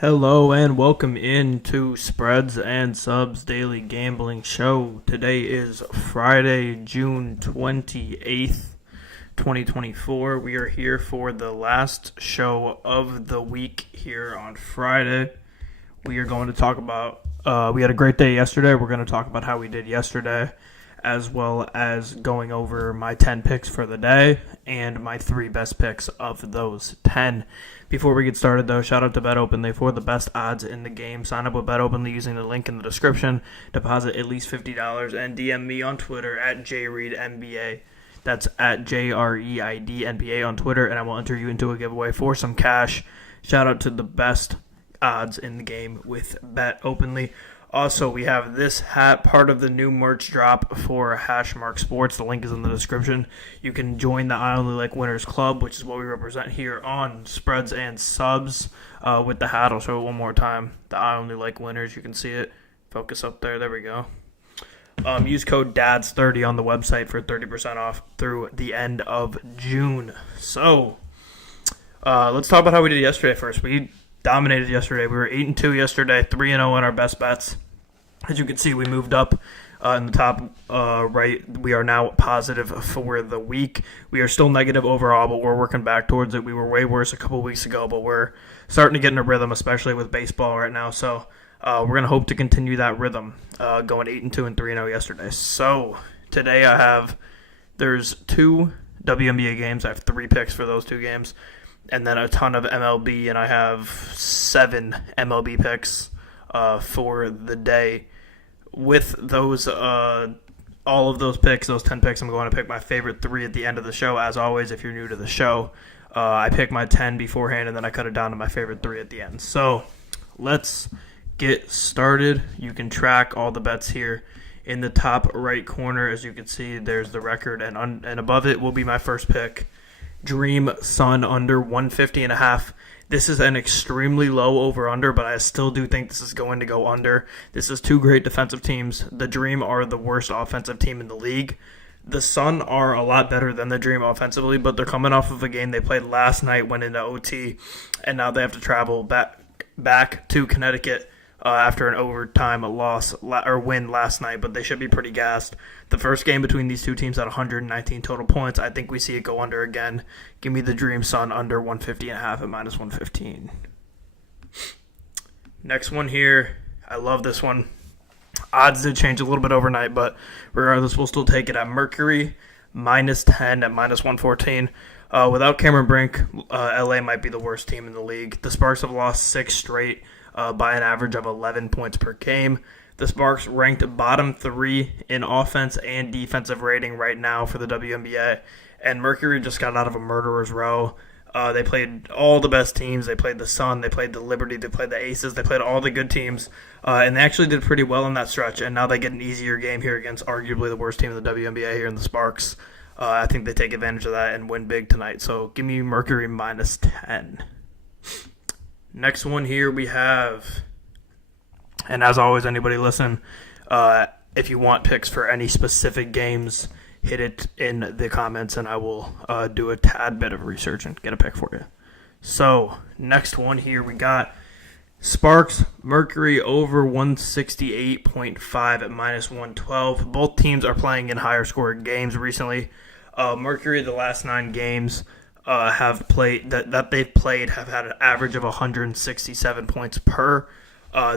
Hello and welcome into Spreads and Subs Daily Gambling Show. Today is Friday, June 28th, 2024. We are here for the last show of the week here on Friday. We are going to talk about, we had a great day yesterday. We're going to talk about how we did yesterday, as well as going over my 10 picks for the day and my 3 best picks of those 10. Before we get started, though, shout out to Bet Openly for the best odds in the game. Sign up with Bet Openly using the link in the description. Deposit at least $50 and DM me on Twitter at JReedNBA. That's at JREIDNBA on Twitter, and I will enter you into a giveaway for some cash. Shout out to the best odds in the game with Bet Openly. Also, we have this hat, part of the new merch drop for Hashmark Sports. The link is in the description. You can join the I Only Like Winners Club, which is what we represent here on Spreads and Subs with the hat. I'll show it one more time. The I Only Like Winners. You can see it. Focus up there. There we go. Use code DADS30 on the website for 30% off through the end of June. So, let's talk about how we did yesterday first. We dominated yesterday. We were 8-2 yesterday, 3-0 on our best bets. As you can see, we moved up in the top right. We are now positive for the week. We are still negative overall, but we're working back towards it. We were way worse a couple weeks ago, but we're starting to get in a rhythm, especially with baseball right now. So we're going to hope to continue that rhythm, going 8-2 and 3-0 yesterday. So today there's 2 WNBA games. I have 3 picks for those 2 games, and then a ton of MLB, and I have 7 MLB picks for the day. With those, all of those picks, those 10 picks, I'm going to pick my favorite 3 at the end of the show. As always, if you're new to the show, I pick my 10 beforehand, and then I cut it down to my favorite 3 at the end. So let's get started. You can track all the bets here in the top right corner. As you can see, there's the record, and above it will be my first pick. Dream Sun under 150.5. This is an extremely low over-under, but I still do think this is going to go under. This is 2 great defensive teams. The Dream are the worst offensive team in the league. The Sun are a lot better than the Dream offensively, but they're coming off of a game they played last night, went into OT, and now they have to travel back to Connecticut after an overtime win last night, but they should be pretty gassed. The first game between these 2 teams had 119 total points. I think we see it go under again. Give me the Dream Sun under 150.5 at -115. Next one here. I love this one. Odds did change a little bit overnight, but regardless, we'll still take it at Mercury -10 at -114. Without Cameron Brink, LA might be the worst team in the league. The Sparks have lost 6 straight by an average of 11 points per game. The Sparks ranked bottom 3 in offense and defensive rating right now for the WNBA, and Mercury just got out of a murderer's row. They played all the best teams. They played the Sun, they played the Liberty, they played the Aces, they played all the good teams, and they actually did pretty well in that stretch, and now they get an easier game here against arguably the worst team in the WNBA here in the Sparks. I think they take advantage of that and win big tonight, so give me Mercury -10. Next one here we have, and as always, anybody listen, if you want picks for any specific games, hit it in the comments, and I will do a tad bit of research and get a pick for you. So, next one here, we got Sparks, Mercury over 168.5 at -112. Both teams are playing in higher scoring games recently. Mercury, the last 9 games have played that they've played have had an average of 167 points per.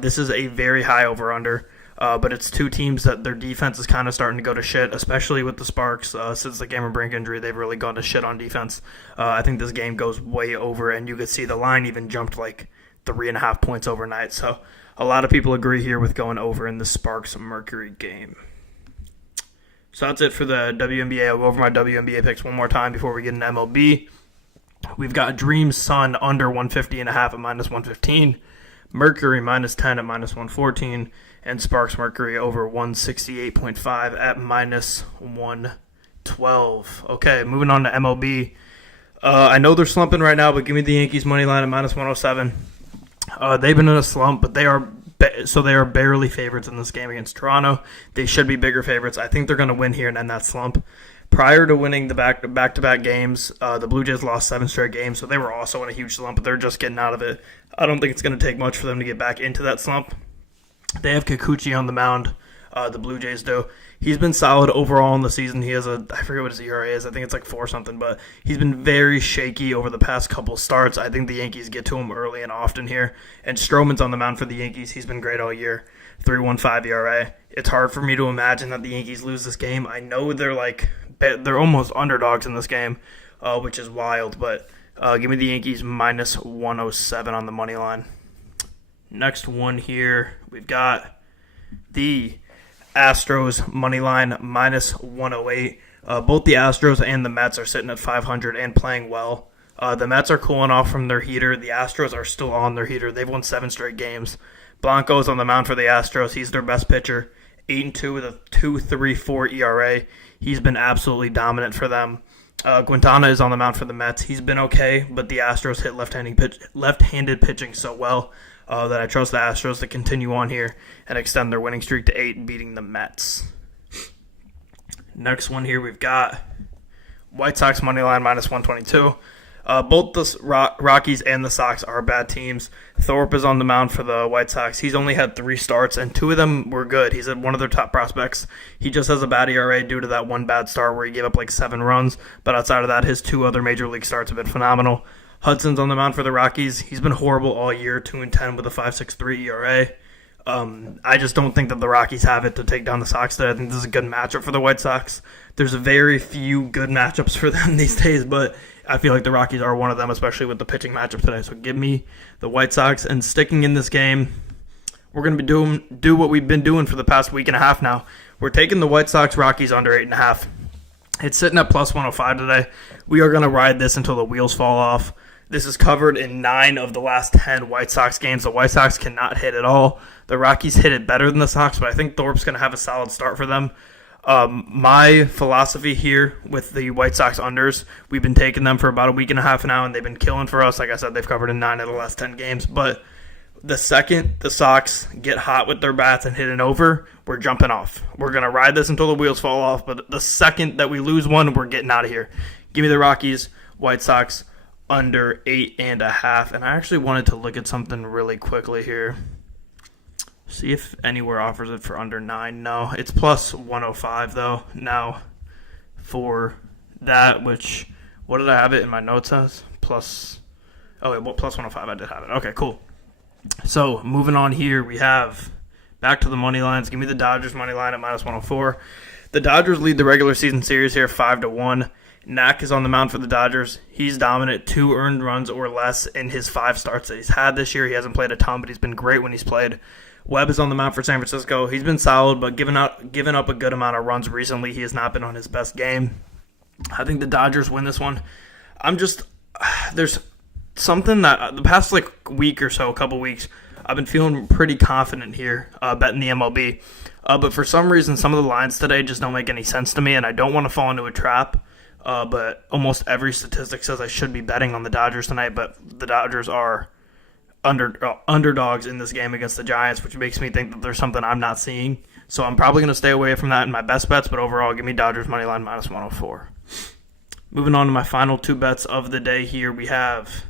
This is a very high over-under, but it's 2 teams that their defense is kind of starting to go to shit, especially with the Sparks. Since the Cameron Brink injury, they've really gone to shit on defense. I think this game goes way over, and you could see the line even jumped like 3.5 points overnight. So a lot of people agree here with going over in the Sparks-Mercury game. So that's it for the WNBA. I'll go over my WNBA picks one more time before we get into MLB. We've got Dream Sun under 150.5 at -115. Mercury -10 at -114, and Sparks Mercury over 168.5 at -112. Okay, moving on to MLB. I know they're slumping right now, but give me the Yankees money line at -107. They've been in a slump, but they are barely favorites in this game against Toronto. They should be bigger favorites. I think they're going to win here and end that slump. Prior to winning the back-to-back games, the Blue Jays lost 7 straight games, so they were also in a huge slump, but they're just getting out of it. I don't think it's going to take much for them to get back into that slump. They have Kikuchi on the mound, the Blue Jays do. He's been solid overall in the season. He has I forget what his ERA is. I think it's like 4 something, but he's been very shaky over the past couple starts. I think the Yankees get to him early and often here. And Stroman's on the mound for the Yankees. He's been great all year. 3.15 ERA. It's hard for me to imagine that the Yankees lose this game. I know they're almost underdogs in this game, which is wild, but give me the Yankees minus 107 on the money line. Next one here, we've got the Astros money line minus 108. Both the Astros and the Mets are sitting at 500 and playing well. The Mets are cooling off from their heater. The Astros are still on their heater. They've won 7 straight games. Blanco's on the mound for the Astros. He's their best pitcher. 8-2 with a 2.34 ERA. He's been absolutely dominant for them. Quintana is on the mound for the Mets. He's been okay, but the Astros hit left-handed pitching so well that I trust the Astros to continue on here and extend their winning streak to 8, beating the Mets. Next one here, we've got White Sox money line minus 122. Both the Rockies and the Sox are bad teams. Thorpe is on the mound for the White Sox. He's only had 3 starts, and 2 of them were good. He's one of their top prospects. He just has a bad ERA due to that one bad start where he gave up like 7 runs. But outside of that, his 2 other major league starts have been phenomenal. Hudson's on the mound for the Rockies. He's been horrible all year, 2-10 with a 5.63 ERA. I just don't think that the Rockies have it to take down the Sox today. I think this is a good matchup for the White Sox. There's very few good matchups for them these days, but I feel like the Rockies are one of them, especially with the pitching matchup today. So give me the White Sox. And sticking in this game, we're going to be do what we've been doing for the past week and a half now. We're taking the White Sox Rockies under 8.5. It's sitting at plus 105 today. We are going to ride this until the wheels fall off. This is covered in 9 of the last 10 White Sox games. The White Sox cannot hit at all. The Rockies hit it better than the Sox, but I think Thorpe's going to have a solid start for them. My philosophy here with the White Sox unders, we've been taking them for about a week and a half now, and they've been killing for us. Like I said, they've covered in 9 of the last 10 games. But the second the Sox get hot with their bats and hit an over, we're jumping off. We're going to ride this until the wheels fall off, but the second that we lose one, we're getting out of here. Give me the Rockies, White Sox, under 8.5. And I actually wanted to look at something really quickly here. See if anywhere offers it for under 9. No, it's plus 105 though now for that, which, what did I have it in my notes as? Plus 105, I did have it. Okay, cool. So moving on here, we have back to the money lines. Give me the Dodgers money line at minus 104. The Dodgers lead the regular season series here 5-1. Knack is on the mound for the Dodgers. He's dominant, 2 earned runs or less in his 5 starts that he's had this year. He hasn't played a ton, but he's been great when he's played. Webb is on the mound for San Francisco. He's been solid, but given up a good amount of runs recently. He has not been on his best game. I think the Dodgers win this one. There's something that the past week or so, a couple weeks, I've been feeling pretty confident here betting the MLB. But for some reason, some of the lines today just don't make any sense to me, and I don't want to fall into a trap. But almost every statistic says I should be betting on the Dodgers tonight, but the Dodgers are underdogs in this game against the Giants, which makes me think that there's something I'm not seeing. So I'm probably going to stay away from that in my best bets, but overall, give me Dodgers money line minus 104. Moving on to my final 2 bets of the day here, we have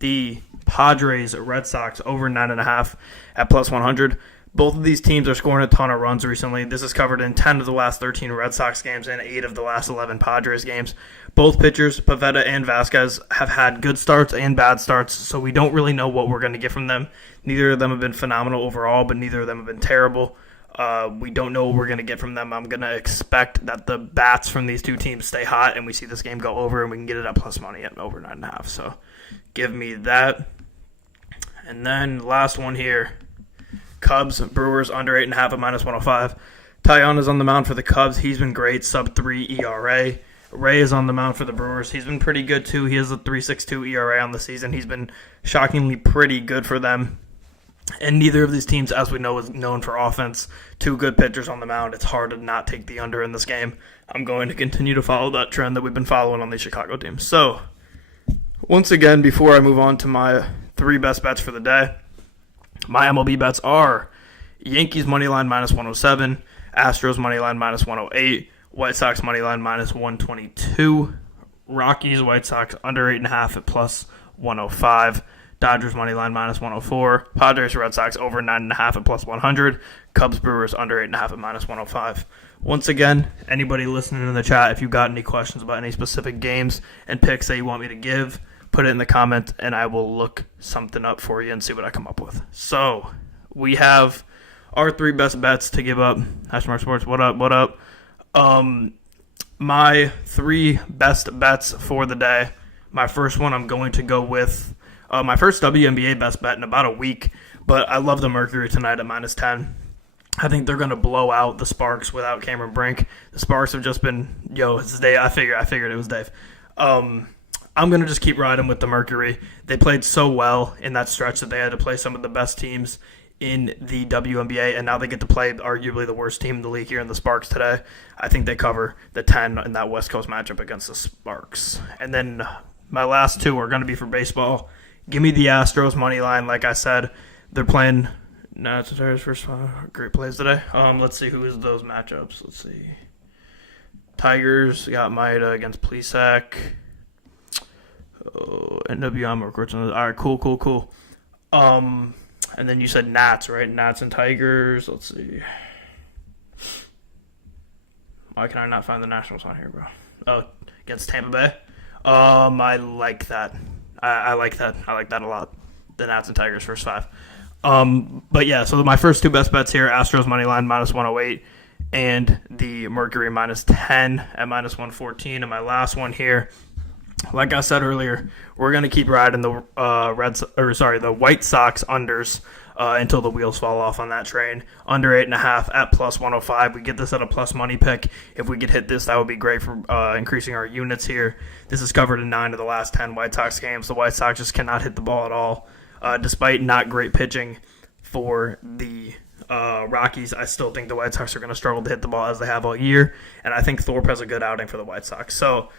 the Padres Red Sox over 9.5 at plus 100. Both of these teams are scoring a ton of runs recently. This is covered in 10 of the last 13 Red Sox games and 8 of the last 11 Padres games. Both pitchers, Pivetta and Vasquez, have had good starts and bad starts, so we don't really know what we're going to get from them. Neither of them have been phenomenal overall, but neither of them have been terrible. We don't know what we're going to get from them. I'm going to expect that the bats from these 2 teams stay hot and we see this game go over and we can get it at plus money at over 9.5. So give me that. And then last one here. Cubs, Brewers under 8.5 at minus 105. Taillon is on the mound for the Cubs. He's been great, sub 3 ERA. Ray is on the mound for the Brewers. He's been pretty good too. He has a 3.62 ERA on the season. He's been shockingly pretty good for them. And neither of these teams, as we know, is known for offense. 2 good pitchers on the mound. It's hard to not take the under in this game. I'm going to continue to follow that trend that we've been following on these Chicago teams. So, once again, before I move on to my 3 best bets for the day, my MLB bets are Yankees money line minus 107, Astros money line minus 108, White Sox money line minus 122. Rockies-White Sox under 8.5 at plus 105. Dodgers money line minus 104. Padres Red Sox over 9.5 at plus 100. Cubs Brewers under 8.5 at minus 105. Once again, anybody listening in the chat, if you got any questions about any specific games and picks that you want me to give, put it in the comments and I will look something up for you and see what I come up with. So we have our 3 best bets to give up. Hashmark Sports, what up, what up? My 3 best bets for the day. My first one, I'm going to go with my first WNBA best bet in about a week, but I love the Mercury tonight at minus 10. I think they're going to blow out the Sparks without Cameron Brink. The Sparks have just been, it's Dave. I figured it was Dave. I'm going to just keep riding with the Mercury. They played so well in that stretch that they had to play some of the best teams in the WNBA, and now they get to play arguably the worst team in the league here in the Sparks today. I think they cover the 10 in that West Coast matchup against the Sparks. And then my last 2 are going to be for baseball. Give me the Astros money line. Like I said, they're playing. No, it's the first great plays today. Let's see who is those matchups. Let's see. Tigers got Maeda against Plesac. NWM records. All right, cool. And then you said Nats, right? Nats and Tigers. Let's see. Why can I not find the Nationals on here, bro? Oh, against Tampa Bay. I like that. I like that. I like that a lot. The Nats and Tigers first 5. But yeah, so my first 2 best bets here: Astros money line minus 108, and the Mercury minus 10 at minus 114. And my last one here, like I said earlier, we're gonna keep riding the the White Sox unders until the wheels fall off on that train. Under 8.5 at plus 105. We get this at a plus money pick. If we could hit this, that would be great for increasing our units here. This is covered in 9 of the last 10 White Sox games. The White Sox just cannot hit the ball at all. Despite not great pitching for the Rockies, I still think the White Sox are going to struggle to hit the ball as they have all year, and I think Thorpe has a good outing for the White Sox. So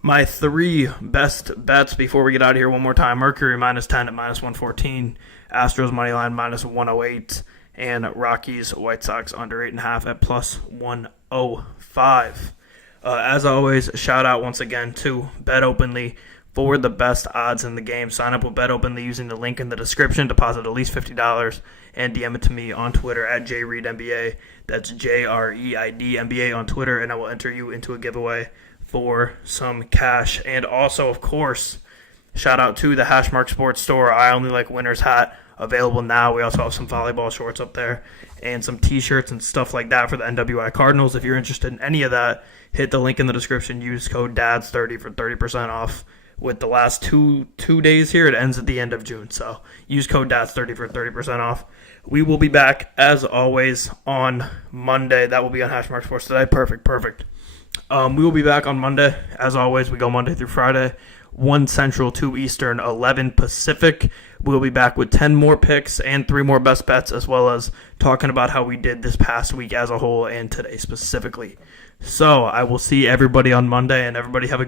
my 3 best bets before we get out of here one more time: Mercury minus 10 at minus 114, Astros money line minus 108, and Rockies White Sox under 8.5 at plus 105. As always, shout out once again to Bet Openly for the best odds in the game. Sign up with Bet Openly using the link in the description. Deposit at least $50 and DM it to me on Twitter at JReedNBA. That's JREIDNBA on Twitter, and I will enter you into a giveaway for some cash. And also, of course, shout out to the Hashmark Sports Store. I Only Like Winners hat available now. We also have some volleyball shorts up there and some t-shirts and stuff like that for the NWI Cardinals. If you're interested in any of that, hit the link in the description. Use code DADS30 for 30% off. With the last two days here, it ends at the end of June. So use code DADS30 for 30% off. We will be back, as always, on Monday. That will be on Hashmark Sports Today. Perfect. We will be back on Monday. As always, we go Monday through Friday. 1 Central, 2 Eastern, 11 Pacific. We'll be back with 10 more picks and 3 more best bets, as well as talking about how we did this past week as a whole and today specifically. So I will see everybody on Monday, and everybody have a